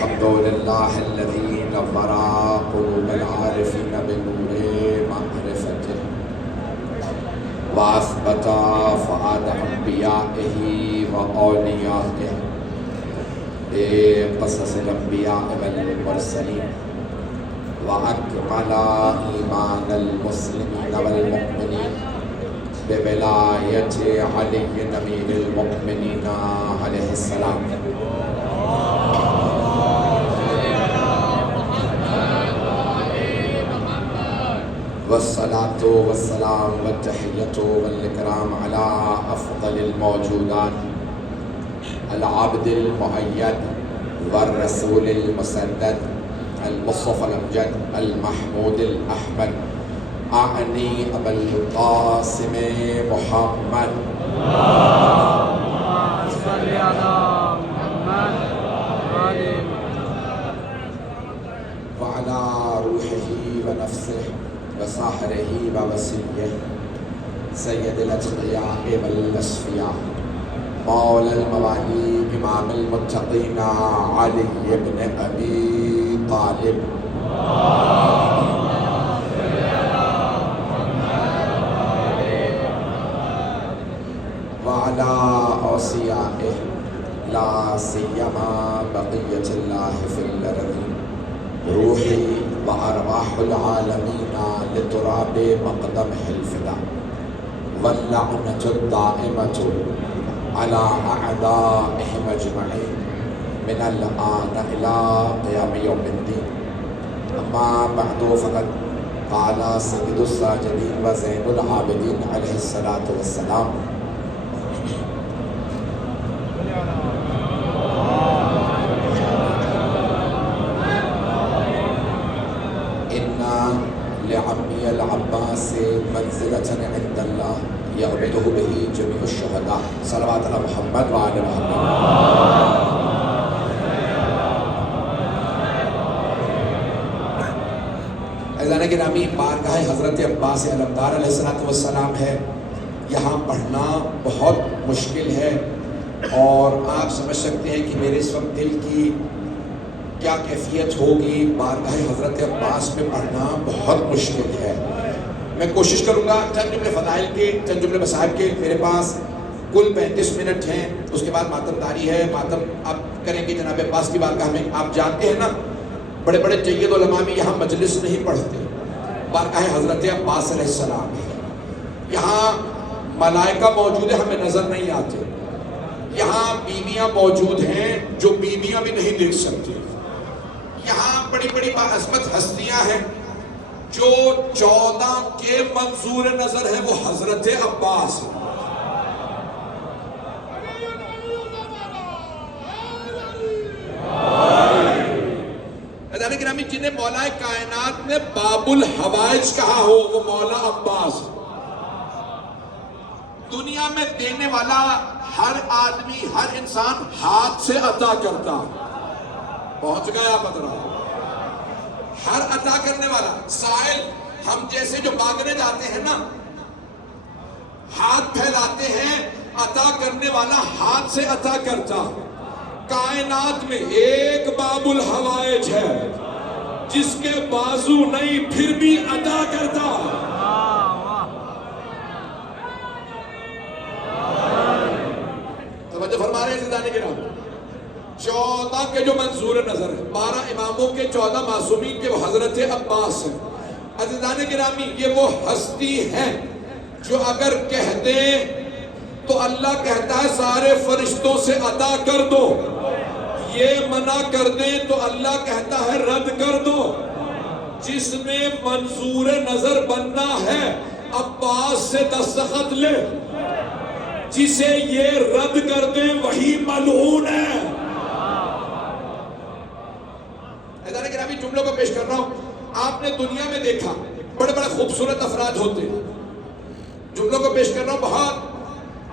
الحمد لله الذي نور قلوب العارفين بنور معرفته وأثبت فؤاد أنبيائه وأوليائه بقصص الأنبياء والمرسلين وأكمل إيمان المسلمين والمؤمنين بولاية علي أمير المؤمنين عليه السلام. والصلاة والسلام والتحية والإكرام على أفضل الموجودات العبد المؤيد والرسول المسدد المصطفى الأمجد المحمود الأحمد أعني أبا القاسم محمد اللهم صل على محمد وعلى روحه ونفسه وساحره ووسيله سيد الأتقياء والأصفياء مولى الموالي إمام المتقين علي بن أبي طالب وعلى أوصيائه لا سيما بقية الله في الأرض روحي وأرواح العالمين لتراب مقدمه الفداء واللعنة الدائمة على أعدائهم أجمعين من الآن إلى قيام يوم الدين. أما بعد فقد قال سيد الساجدين وزين العابدين عليه الصلاة والسلام لعمي العباس منزلة عند الله يغبطه به جميع الشهداء صلوات على محمد وآل محمد. عزیزان گرامی، بارگاہ حضرت عباس علمدار علیہ السلام ہے. یہاں پڑھنا بہت مشکل ہے اور آپ سمجھ سکتے ہیں کہ میرے اس وقت دل کی کیا کیفیت ہوگی. بارگاہ حضرت عباس میں پڑھنا بہت مشکل ہے. میں کوشش کروں گا چند جملے فضائل کے، چند جملے مصائب کے. میرے پاس کل 35 منٹ ہیں، اس کے بعد ماتم داری ہے. ماتم آپ کریں گے جناب عباس کی بارگاہ میں. آپ جانتے ہیں نا، بڑے بڑے جید علماء بھی یہاں مجلس نہیں پڑھتے. بارگاہ حضرت عباس علیہ السلام ہے. یہاں ملائکہ موجود ہے، ہمیں نظر نہیں آتے. یہاں بیویاں موجود ہیں جو بیویاں بھی نہیں دیکھ سکتی. یہاں بڑی بڑی باعظمت ہستیاں ہیں. جو 14 کے منظور نظر ہیں وہ حضرت عباس ہیں. گرامی، جنہیں مولا کائنات نے باب الحوائج کہا ہو وہ مولا عباس ہے. دنیا میں دینے والا ہر آدمی، ہر انسان ہاتھ سے عطا کرتا. پہنچ گیا پترا. ہر عطا کرنے والا سائل، ہم جیسے جو مانگنے جاتے ہیں نا، ہاتھ پھیلاتے ہیں، عطا کرنے والا ہاتھ سے عطا کرتا. کائنات میں ایک باب الحوائج ہے جس کے بازو نہیں پھر بھی عطا کرتا. توجہ فرما رہے ہیں زندانی کے نام. 14 کے جو منظور نظر ہے، 12 اماموں کے 14 معصومین کے وہ حضرت عباس ہیں. عزیزان گرامی، یہ وہ ہستی ہیں جو اگر کہہ دیں تو اللہ کہتا ہے سارے فرشتوں سے عطا کر دو. یہ منع کر دیں تو اللہ کہتا ہے رد کر دو. جس نے منظور نظر بننا ہے عباس سے دستخط لے. جسے یہ رد کر دیں وہی ملعون ہے. گرامی، جملوں کو پیش کر رہا ہوں. آپ نے دنیا میں دیکھا بڑے بڑے خوبصورت افراد ہوتے ہیں. جملوں کو پیش کر رہا ہوں بہت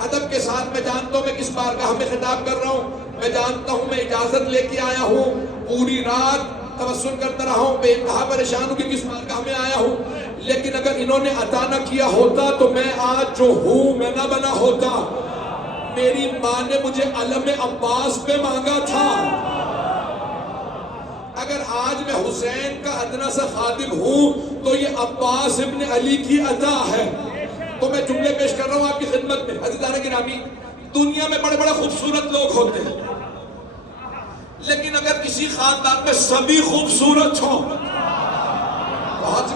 ادب کے ساتھ. میں جانتا ہوں میں کس بارگاہ میں خطاب کر رہا ہوں. میں جانتا ہوں میں اجازت لے کے آیا ہوں. پوری رات توسل کرتا رہا ہوں، بے انتہا پریشان ہوں کہ کس بارگاہ میں آیا ہوں. لیکن اگر انہوں نے عطا نہ کیا ہوتا تو میں آج جو ہوں میں نہ بنا ہوتا. میری ماں نے مجھے علم عباس پہ مانگا تھا. اگر آج میں حسین کا ادنا سا خادم ہوں تو یہ عباس ابن علی کی عطا ہے. تو میں جملے پیش کر رہا ہوں آپ کی خدمت میں. عزیزان گرامی، دنیا میں بڑے بڑے خوبصورت لوگ ہوتے ہیں، لیکن اگر کسی خاندان میں سبھی خوبصورت ہوں، پہنچ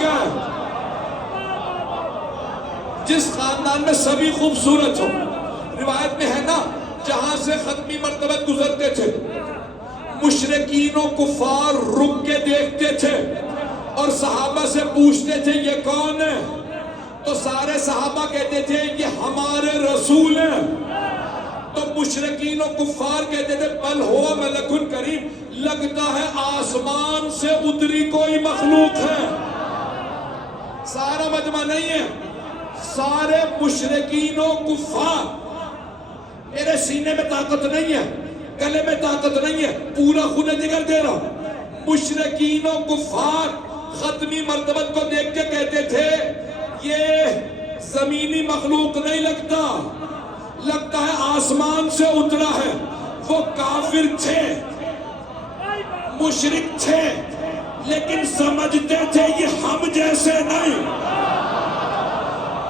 گئے. جس خاندان میں سبھی خوبصورت ہوں، روایت میں ہے نا، جہاں سے ختمی مرتبہ گزرتے تھے مشرکین و کفار رک کے دیکھتے تھے اور صحابہ سے پوچھتے تھے یہ کون ہے؟ تو سارے صحابہ کہتے تھے یہ ہمارے رسول ہیں. تو مشرکین و کفار کہتے تھے بل ہوا ملک کریم، لگتا ہے آسمان سے اتری کوئی مخلوق ہے. سارا مجمع نہیں ہے، سارے مشرکین و کفار. میرے سینے میں طاقت نہیں ہے، گلے میں طاقت نہیں ہے، پورا خون جگر دے رہا ہوں. مشرکین و کفار ختمی مرتبہ کو دیکھ کے کہتے تھے یہ زمینی مخلوق نہیں لگتا، لگتا ہے آسمان سے اترا ہے. وہ کافر تھے، مشرک تھے، لیکن سمجھتے تھے یہ ہم جیسے نہیں.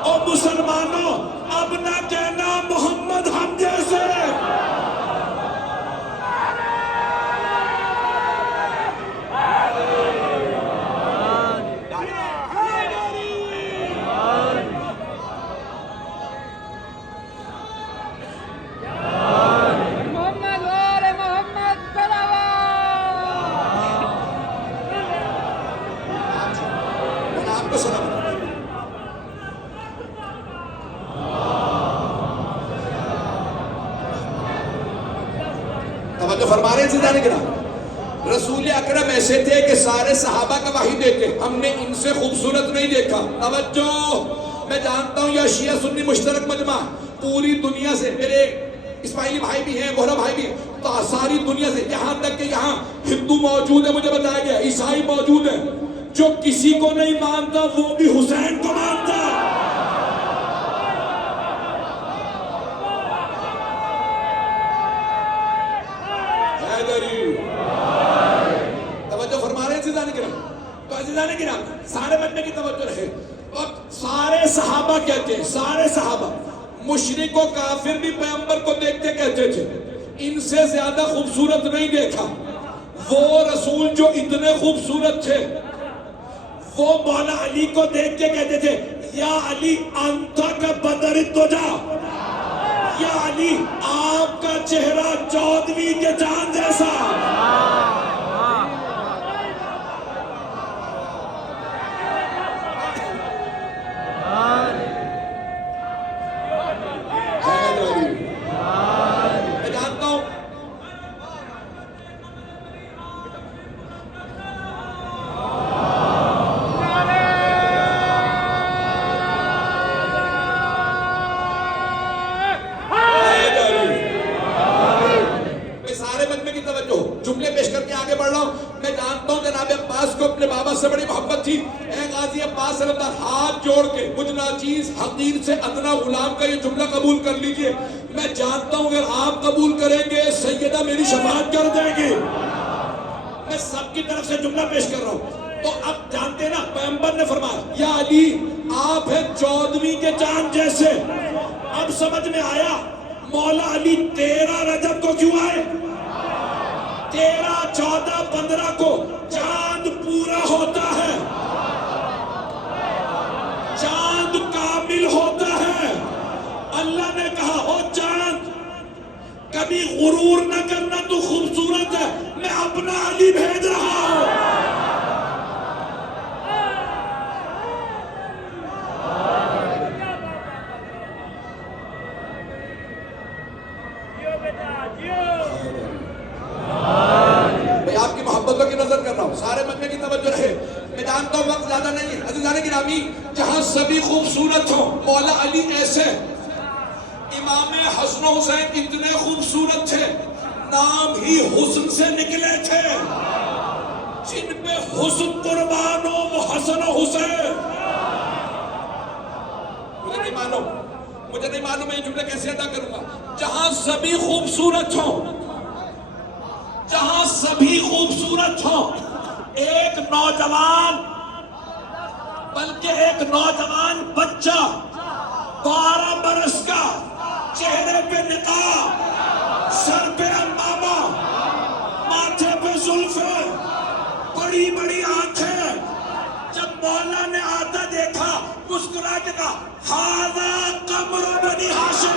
اور مسلمانوں، اب نہ کہنا محمد ہم جیسے. توجہ فرما رہے ہیں زندانی گرامی. رسول اکرم ایسے تھے کہ سارے صحابہ کا وحی دیتے، ہم نے ان سے خوبصورت نہیں دیکھا. توجہ، میں جانتا ہوں یہ شیعہ سنی مشترک مجمع پوری دنیا سے، میرے اسماعیلی بھائی بھی ہیں، بہرا بھائی بھی ہیں، تو ساری دنیا سے، یہاں تک کہ یہاں ہندو موجود ہے، مجھے بتایا گیا عیسائی موجود ہے، جو کسی کو نہیں مانتا وہ بھی حسین کو مانتا. توجہ فرما رہے ہیں عزیزان کرام. تو عزیزان کرام، سارے مجمع کی توجہ رہے. اور سارے صحابہ کہتے ہیں، سارے صحابہ، مشرک و کافر بھی پیغمبر کو دیکھتے کہتے تھے ان سے زیادہ خوبصورت نہیں دیکھا. وہ رسول جو اتنے خوبصورت تھے وہ مولا علی کو دیکھ کے کہتے تھے یا علی انت کا بدر الدجا، یا علی آپ کا چہرہ 14ویں کے چاند جیسا. میں جانتا ہوں جملے پیش کر کے آگے بڑھ رہا ہوں. میں جانتا ہوں جناب عباس کو اپنے بابا سے بڑی محبت تھی. اے غازی عباس صلی اللہ علیہ وسلم، ہاتھ جوڑ کے مجھ ناچیز حقیر سے ادنا غلام کا یہ جملہ قبول کر لیجئے. میں جانتا ہوں اگر آپ قبول کریں گے سیدہ میری شفاعت کر دیں گے. میں سب کی طرف سے جملہ پیش کر رہا ہوں. تو اب جانتے ہیں نا، پیغمبر نے فرمایا یا علی آپ ہیں 14ویں کے چاند جیسے. اب سمجھ میں آیا مولا علی 13 رجب کو کیوں آئے. 13، 14، 15 کو چاند پورا ہوتا ہے، چاند کامل ہوتا ہے. اللہ نے کہا او چاند کبھی غرور نہ کرنا، تو خوبصورت ہے، میں اپنا علی بھیج رہا ہوں. میں آپ کی محبتوں کی نظر کر رہا ہوں، سارے مجمع کی توجہ رہے. میں جانتا ہوں وقت زیادہ نہیں ہے عزیزان گرامی. جہاں سبھی خوبصورت ہوں، مولا علی ایسے، امام حسن و حسین اتنے خوبصورت تھے، نام ہی حسن سے نکلے تھے. جن پہ حسن قربان ہو وہ حسن و حسین. مجھے نہیں معلوم میں یہ جملے کیسے ادا کروں گا. جہاں سبھی خوبصورت ہوں، جہاں سبھی خوبصورت ہوں، ایک نوجوان، بلکہ ایک نوجوان بچہ 12 برس کا، چہرے پہ نقاب، سر پہ عمامہ، ماتھے پہ زلفیں، بڑی بڑی آنکھیں، جب مولا نے آتا دیکھا مسکرا کے کہا ھذا قمر بنی ہاشم۔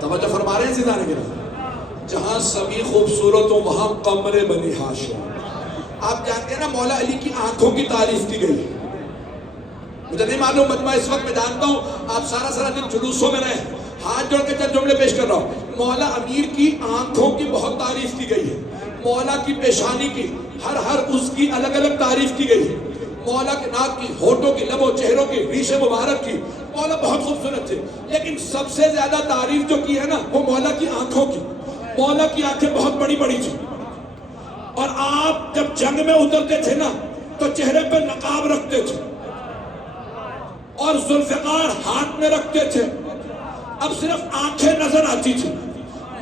توجہ فرما رہے ہیں زندہ نے جہاں سبھی خوبصورت ہوں وہاں قمر بنی ہاشم۔ آپ جانتے ہیں نا مولا علی کی آنکھوں کی تعریف کی گئی، مجھے نہیں معلوم مجمع اس وقت میں جانتا ہوں آپ سارا دن جلوسوں میں رہے، ہاتھ جوڑ کے چند جملے پیش کر رہا ہوں۔ مولا امیر کی آنکھوں کی بہت تعریف کی گئی ہے، مولا کی پیشانی کی، ہر اس کی الگ الگ تعریف کی گئی ہے، مولا کے ناک کی، ہونٹوں کی، لبوں چہروں کی، ریش مبارک کی، مولا بہت خوبصورت تھے، لیکن سب سے زیادہ تعریف جو کی ہے نا وہ مولا کی آنکھوں کی۔ مولا کی آنکھیں بہت بڑی بڑی تھی، اور آپ جب جنگ میں اترتے تھے نا تو چہرے پہ نقاب رکھتے تھے اور ذوالفقار ہاتھ میں رکھتے تھے، اب صرف آنکھیں نظر آتی تھی۔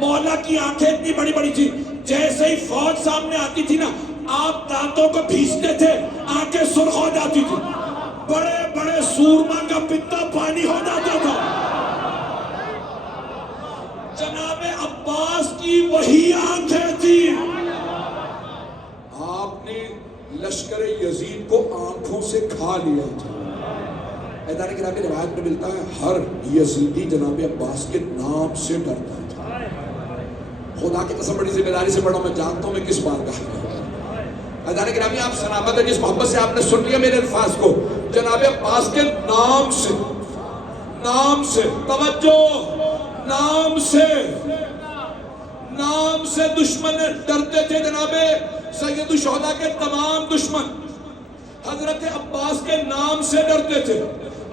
مولا کی آنکھیں اتنی بڑی بڑی تھی، جیسے ہی فوج سامنے آتی تھی نا آپ دانتوں کو بھیجتے تھے، آنکھیں سرخ ہو جاتی تھی، بڑے بڑے سورما کا پتا پانی ہو جاتا تھا۔ جناب عباس کی وہی آنکھیں تھی۔ آپ نے لشکر یزید کو آنکھوں سے کھا لیا تھا۔ ایدان کرام روایت میں ملتا ہے ہر یزیدی جناب عباس کے نام سے ڈرتا تھا۔ خدا کی قسم بڑی ذمہ داری سے پڑھا، میں جانتا ہوں میں کس بار کہا۔ ایدان کرامی آپ سلامت ہے، جس محبت سے آپ نے سن لیا میرے الفاظ کو، جناب عباس کے نام سے توجہ، نام سے دشمن ڈرتے تھے۔ جناب سید الشہداء کے تمام دشمن حضرت عباس کے نام سے ڈرتے تھے۔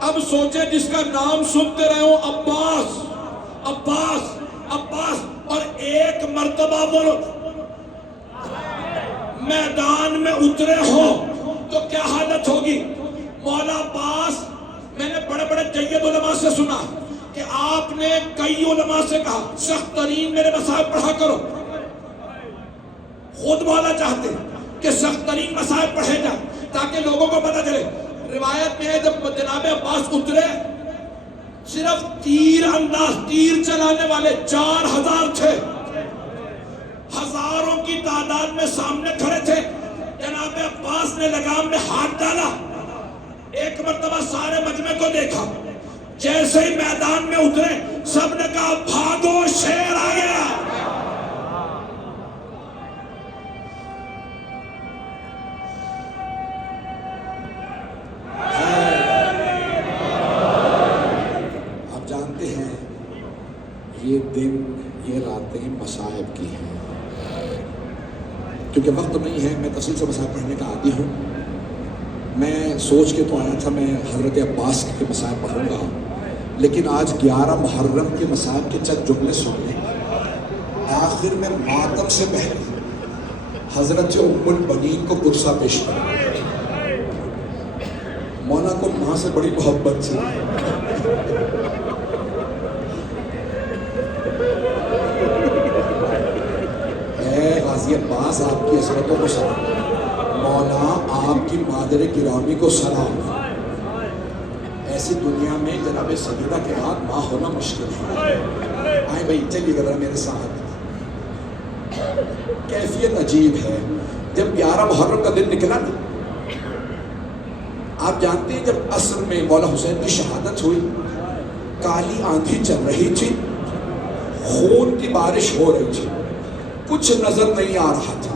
اب سوچیں جس کا نام سنتے رہے ہو عباس عباس عباس، اور ایک مرتبہ وہ میدان میں اترے ہو تو کیا حالت ہوگی۔ مولا عباس، میں نے بڑے بڑے جید علماء سے سنا کہ آپ نے کئی علماء سے کہا سخت ترین میرے مصائب پڑھا کرو، خود مولا چاہتے کہ سخت ترین مصائب پڑھے جائیں تاکہ لوگوں کو پتہ چلے۔ روایت میں ہے جب جناب عباس اترے صرف تیر چلانے والے 4000 تھے، ہزاروں کی تعداد میں سامنے کھڑے تھے۔ جناب عباس نے لگام میں ہاتھ ڈالا، ایک مرتبہ سارے مجمع کو دیکھا، جیسے ہی میدان میں اترے سب نے کہا بھاگو شیر آ گیا۔ آپ جانتے ہیں یہ دن یہ راتیں مصائب کی ہیں، کیونکہ وقت نہیں ہے میں تفصیل سے مصائب پڑھنے کا عادی ہوں۔ میں سوچ کے تو آیا تھا میں حضرت عباس کے مصائب پڑھوں گا، لیکن آج 11 محرم کے مصائب کے چند جملے سن لیں۔ آخر میں ماتم سے پہلے حضرت ام البنین کو قرصہ پیش کرا۔ مولا کو ماں سے بڑی محبت تھی، اے غازی عباس آپ کی عظمتوں کو سلام، مولا آپ کی مادر گرامی کو سلام۔ ایسی دنیا میں جناب سیدہ کے بعد ماں ہونا مشکل ہے۔ آئیں بھائی چلیے گا میرے ساتھ، کیفیت عجیب ہے۔ جب 11 محرم کا دن نکلا نا، آپ جانتے ہیں جب عصر میں مولا حسین کی شہادت ہوئی، کالی آندھی چل رہی تھی، خون کی بارش ہو رہی تھی، کچھ نظر نہیں آ رہا تھا،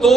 2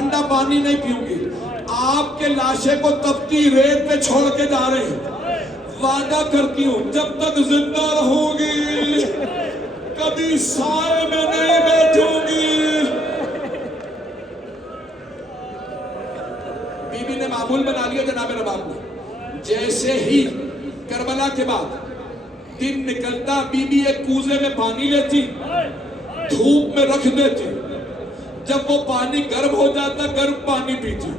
ٹھنڈا پانی نہیں پیوں گی. آپ کے لاشے کو تپتی ریت پہ چھوڑ کے جا رہے ہیں. وعدہ کرتی ہوں جب تک زندہ رہوں گی کبھی سائے میں نہیں بیٹھوں گی. بی بی نے معمول بنا لیا جناب رباب نے. جیسے ہی کربلا کے بعد دن نکلتا بی بی ایک کوزے میں پانی لیتی, دھوپ میں رکھ دیتی. جب وہ پانی گرم ہو جاتا گرم پانی پیتی,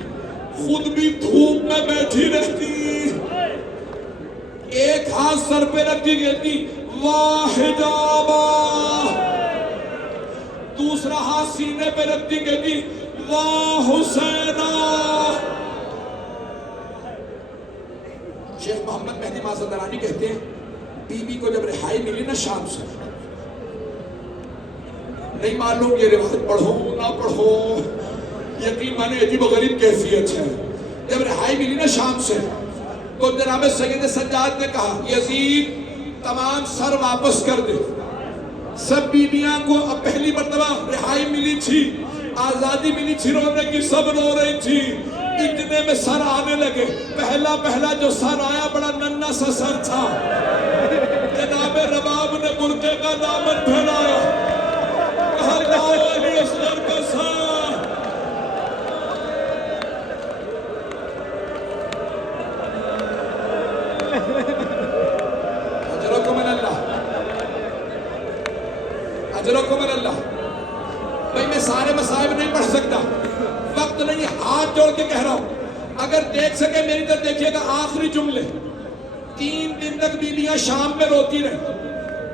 خود بھی دھوپ میں بیٹھی رہتی. ایک ہاتھ سر پہ رکھ کے کہتی واہ حجابا, دوسرا ہاتھ سینے پہ رکھتی کہتی واہ حسینہ. شیخ محمد مہدی مازندرانی کہتے ہیں بی بی کو جب رہائی ملی نا شام سے, نہیں معلوم یہ روایت پڑھو نہ پڑھو, یقین مانے عجیب و غریب کیفیت ہے. جب رہائی ملی نا شام سے تو جناب سید سجاد نے کہا یزید تمام سر واپس کر دے. سب بیویاں کو اب پہلی مرتبہ رہائی ملی تھی, آزادی ملی تھی, رونے کی سب رو رہی تھی. اتنے میں سر آنے لگے. پہلا جو سر آیا بڑا ننھا سا سر تھا. جناب رباب نے برقعے کا دامن پھیلایا, کہا لاؤ علی اصغر کا سر. اجرکم اللہ, اجرکم اللہ. بھئی میں سارے مصائب نہیں پڑھ سکتا, وقت نہیں, ہاتھ جوڑ کے کہہ رہا ہوں. اگر دیکھ سکے میری طرف دیکھیے گا. آخری جملے. 3 دن تک بیویاں شام میں روتی رہی.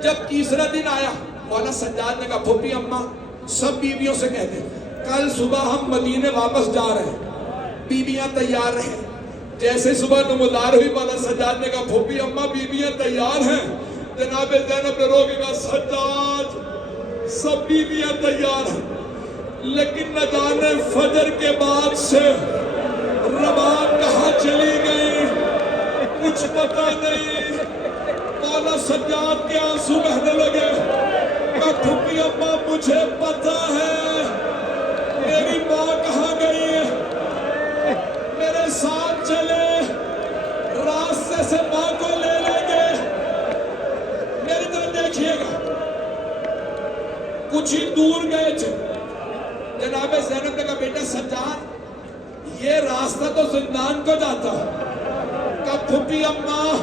جب تیسرا دن آیا مولانا سجاد نے کہا پھوپھی اماں سب بیویوں سے کہتے کل صبح ہم مدینے واپس جا رہے ہیں, بیویاں تیار رہیں. جیسے صبح نمودار ہوئی مولانا سجاد نے کہا پھوپھی اماں بیویاں تیار ہیں. جناب زینب نے رو کے کہا سجاد سب بیویاں تیار ہیں, لیکن نہ جانے فجر کے بعد سے رباب کہاں چلی گئی کچھ پتہ نہیں. مولانا سجاد کے آنسو بہنے لگے. کہا پھوپھی اماں مجھے پتہ ہے میری ماں کہاں گئی ہے, میرے ساتھ چلے راستے سے ماں کو لے لیں گے. میری طرف دیکھیے گا. کچھ ہی دور گئے تھے. جناب زینب نے کہا بیٹا سجاد یہ راستہ تو زندان کو جاتا ہے. کہا پھوپھی اماں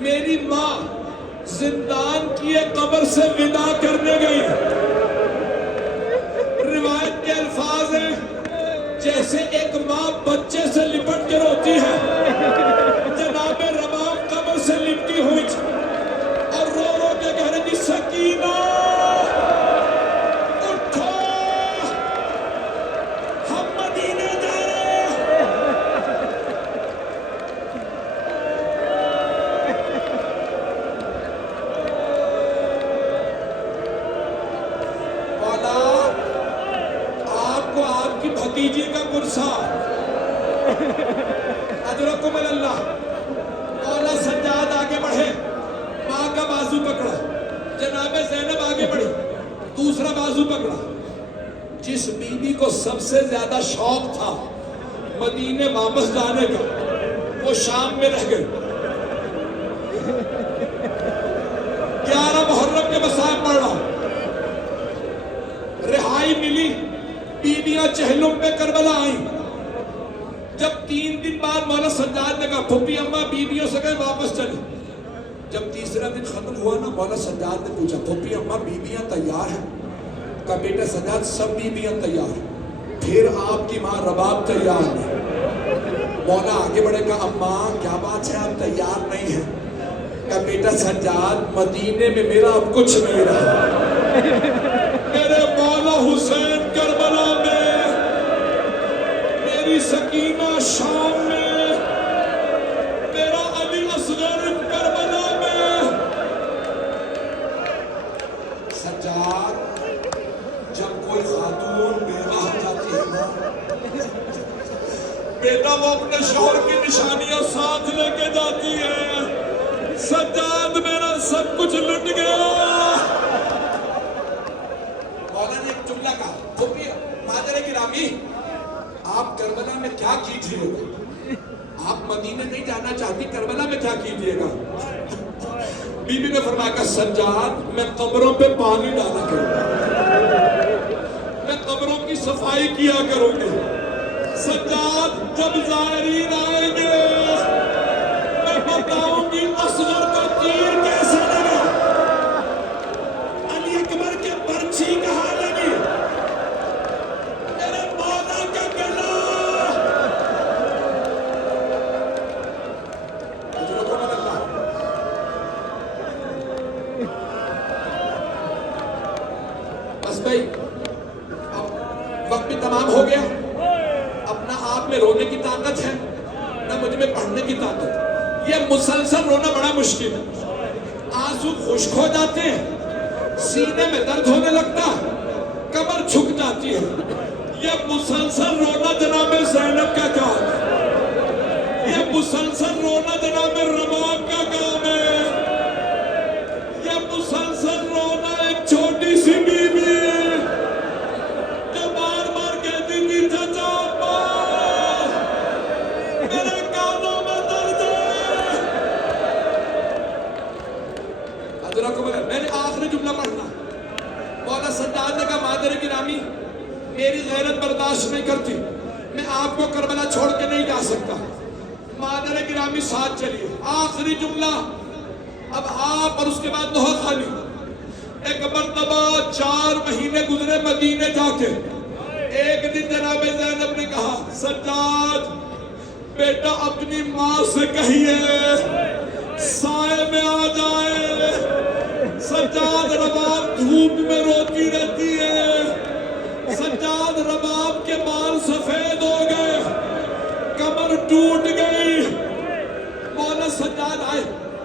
میری ماں زندان کی ایک قبر سے وداع کرنے گئی. روایت کے الفاظ ہیں جیسے ایک ماں بچے سے لپٹ کے روتی ہے. جناب رباب قبر سے لپٹی ہوئی تھی اور رو رو کے کہہ رہی تھی سکینہ اٹھو ہم مدینے جا رہے ہیں. مولا آپ کو آپ کی بھتیجی کا گرسا اجرکم اللہ. مولا سجاد آگے بڑھے, ماں کا بازو پکڑا. جناب زینب آگے بڑھی, دوسرا بازو پکڑا. جس بیوی کو سب سے زیادہ شوق تھا مدینے واپس جانے کا وہ شام میں رہ گئی. 11 محرم کے مصائب پڑھ رہا. رہائی ملی, بیویاں چہلم پہ کربلا آئیں. جب 3 دن بعد مولانا سجاد نے کہا پھوپھی اماں بیویوں سے کہیں واپس چلے. جب تیسرا دن ختم ہوا نا مولانا سجاد نے پوچھا پھوپھی اماں بیویاں تیار ہیں. کہا بیٹا سجاد سب بیویاں تیار ہیں, پھر آپ کی ماں رباب تیار ہے. مولا آگے بڑھے کہا اماں کیا بات ہے آپ تیار نہیں ہیں. کہا بیٹا سجاد مدینے میں میرا اب کچھ نہیں رہا. میرے مولا حسین کربلا میں, میری سکینہ شام میں, میرا علی اصغر کربلا میں. سجاد جب کوئی خاتون بیوہ ہو جاتی ہے نا بیٹا وہ اپنے شوہر کی نشانیاں ساتھ لے کے جاتی ہے. سجاد میرا سب کچھ لٹ گیا. مولا نے ایک جملہ کہا پھوپھی مادر گرامی آپ کربلا میں کیا کیجئے گا؟ آپ مدینے نہیں جانا چاہتی، کربلا میں کیا کیجئے گا؟ بی بی نے فرمایا کہ سجاد میں قبروں پہ پانی ڈالا کروں گا، میں قبروں کی صفائی کیا کروں گی۔ سجاد جب زائرین آئیں گے میں بتاؤں گی اصغر کا تیر کیسے لگا، علی اکبر کے برچھی کہاں لگی، میرے مولا کا گلا۔ بس بھائی اب وقت بھی تمام ہو گیا، اپنا آپ میں رونے کی طاقت ہے نہ مجھ میں پڑھنے کی طاقت، یہ مسلسل رونا بڑا مشکل ہے، آنسو خشک ہو جاتے ہیں، سینے میں درد ہونے لگتا، کمر جھک جاتی ہے، یہ مسلسل رونا جناب زینب کا کام ہے، یہ مسلسل رونا جناب رباب کا کام ہے، یہ مسلسل رونا ایک چھوٹی سی بیوی جو بار بار کہتی تھی چچا میرے کانوں میں درد ہے۔ حضرت میں نے آخری جملہ پڑھنا، مولا سجاد نے کہا مادر گرامی میری غیرت برداشت نہیں کرتی، میں آپ کو کربلا چھوڑ کے نہیں جا سکتا، مادر گرامی ساتھ چلیے۔ آخری جملہ، اب آپ اور اس کے بعد نوح خالی۔ ایک مرتبہ 4 مہینے گزرے مدینے جا کے، ایک دن جناب زینب نے کہا سجاد بیٹا اپنی ماں سے کہیے سائے میں آ جائے، سجاد رباب دھوپ میں روتی رہتی ہے، سجاد رباب کے بال سفید ہو گئے، کمر ٹوٹ گئی۔ مولا سجاد آئے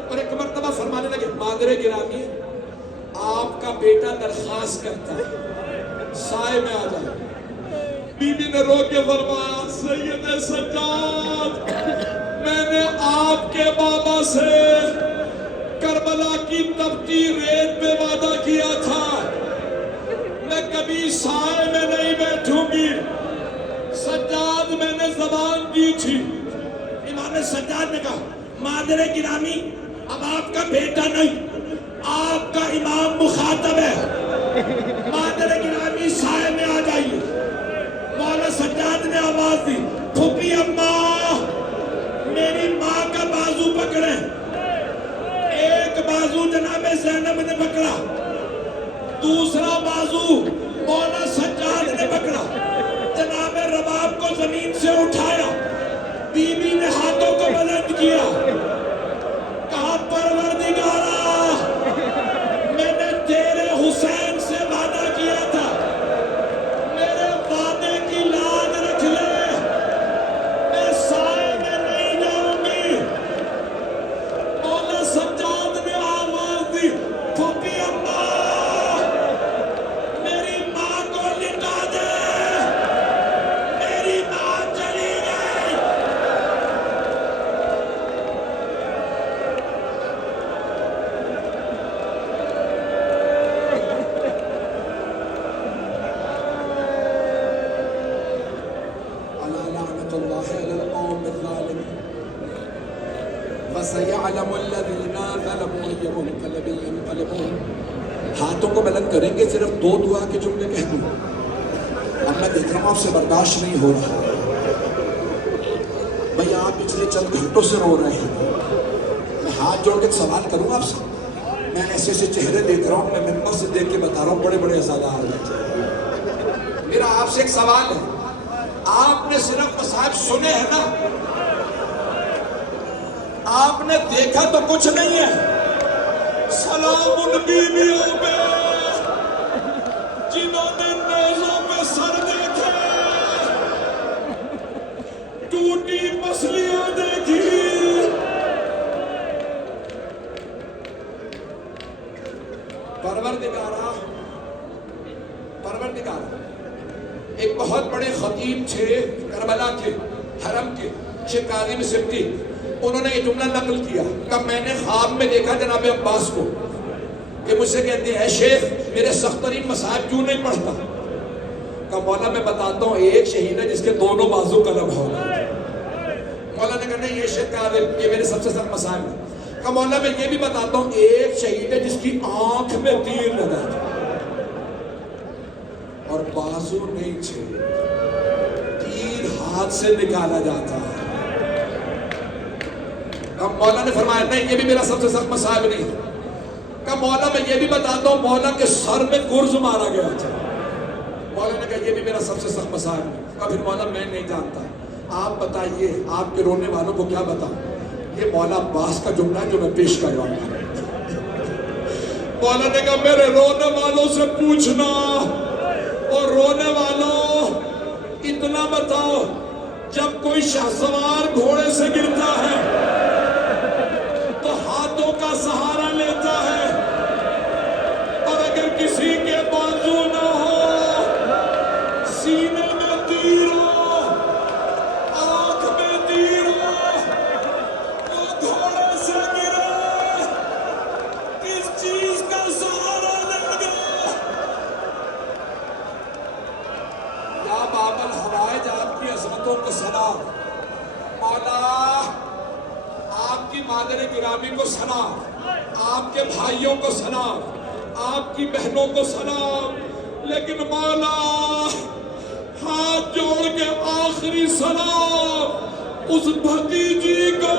اور ایک مرتبہ فرمانے لگے مادر گرامی آپ کا بیٹا درخواست کرتا ہے سائے میں آ جائے۔ بی بی نے رو کے فرمایا سید سجاد میں نے آپ کے بابا سے کربلا کی تپتی ریت پہ وعدہ کیا تھا میں کبھی سائے میں نہیں بیٹھوں گی، سجاد میں نے زبان دی تھی۔ امام سجاد نے کہا مادر گرامی اب آپ کا بیٹا نہیں آپ کا امام مخاطب ہے، مادر گرامی سائے میں آ جائیے۔ مولا سجاد نے آواز دی پھوپھی اماں میری ماں کا بازو پکڑے، ایک بازو جناب زینب نے پکڑا، دوسرا بازو مولا سجاد نے پکڑا، جناب رباب کو زمین سے اٹھایا، بی بی نے ہاتھوں کو بلند کیا، کہا پروردگارا میں نے تیرے حسین سے وعدہ کیا تھا، میرے وعدے کی لاج رکھ لے، میں سائے میں نہیں جاؤں گی۔ مولا سجاد نے آواز دی پھوپھی اماں میری ماں کو لٹا دے، میری ماں چلی گئی۔ وَسَيَعْلَمُ الَّذِينَ ظَلَمُوا أَيَّ مُنقَلَبٍ يَنقَلِبُونَ۔ ہاتھوں کو بلند کریں گے، صرف 2 دعا کے جملے کہہ دوں، اب میں دیکھ رہا ہوں آپ سے برداشت نہیں ہو رہا بھئی، آپ پچھلے چند گھنٹوں سے رو رہے ہیں، میں ہاتھ جوڑ کے سوال کروں آپ سے، میں ایسے ایسے چہرے دیکھ رہا ہوں، میں ممبر سے دیکھ کے بتا رہا ہوں بڑے بڑے عزادار ہیں، میرا آپ سے ایک سوال ہے، آپ نے صرف مصاحب سنے ہیں نا، آپ نے دیکھا تو کچھ نہیں ہے۔ سلام ان بیویوں پہ جنہوں نے نیزوں پہ سر دیکھے، ٹوٹی پسلیاں دیکھی، پروردگارا ایک بہت بڑے خطیب تھے کربلا کے حرم کے شیخ کاظم سبتی، انہوں نے یہ جملہ نقل کیا کہ میں نے خواب میں دیکھا جناب عباس کو کہ مجھ سے کہتے ہیں اے شیخ میرے سخت ترین مصائب کیوں نہیں پڑھتا، کہا مولا میں بتاتا ہوں ایک شہید ہے جس کے دونوں بازو قلم ہو گئے. مولا نے کہا نہیں یہ شرک ہے، یہ میرے سب سے سخت مسائل ہے. کہا مولا میں یہ بھی بتاتا ہوں ایک شہید ہے جس کی آنکھ میں تیر لگا تھا اور بازو نہیں تھے، تیر ہاتھ سے نکالا جاتا ہے. کہا مولا نے فرمایا نہیں یہ بھی میرا سب سے سخت مسائل نہیں. کہا مولا میں یہ بھی بتاتا ہوں مولا کے سر میں گرز مارا گیا تھا. مولا نے کہا یہ بھی میرا سب سے سخت مسائل ہے. کہا پھر مولا میں نہیں جانتا، آپ بتائیے آپ کے رونے والوں کو کیا بتاؤں. یہ مولا عباس کا جملہ ہے جو میں پیش کر رہا ہوں. مولا نے کہا میرے رونے والوں سے پوچھنا، اور رونے والوں اتنا بتاؤ جب کوئی شہسوار گھوڑے سے گرتا ہے تو ہاتھوں کا سہارا لیتا ہے، اور اگر کسی کے بازو نہ ہو، سینے میں تیر ہو، آنکھ میں تیر ہو، وہ گھوڑے سے گرے، کس چیز کا سہارا لے گا؟ یا باب الحوائج آپ کی عظمتوں کو سلام. مولا آپ کی مادر گرامی کو سلام، آپ کے بھائیوں کو سلام، آپ کی بہنوں کو سلام. لیکن مولا ہاتھ جوڑ کے آخری سلام اس بھتیجی کو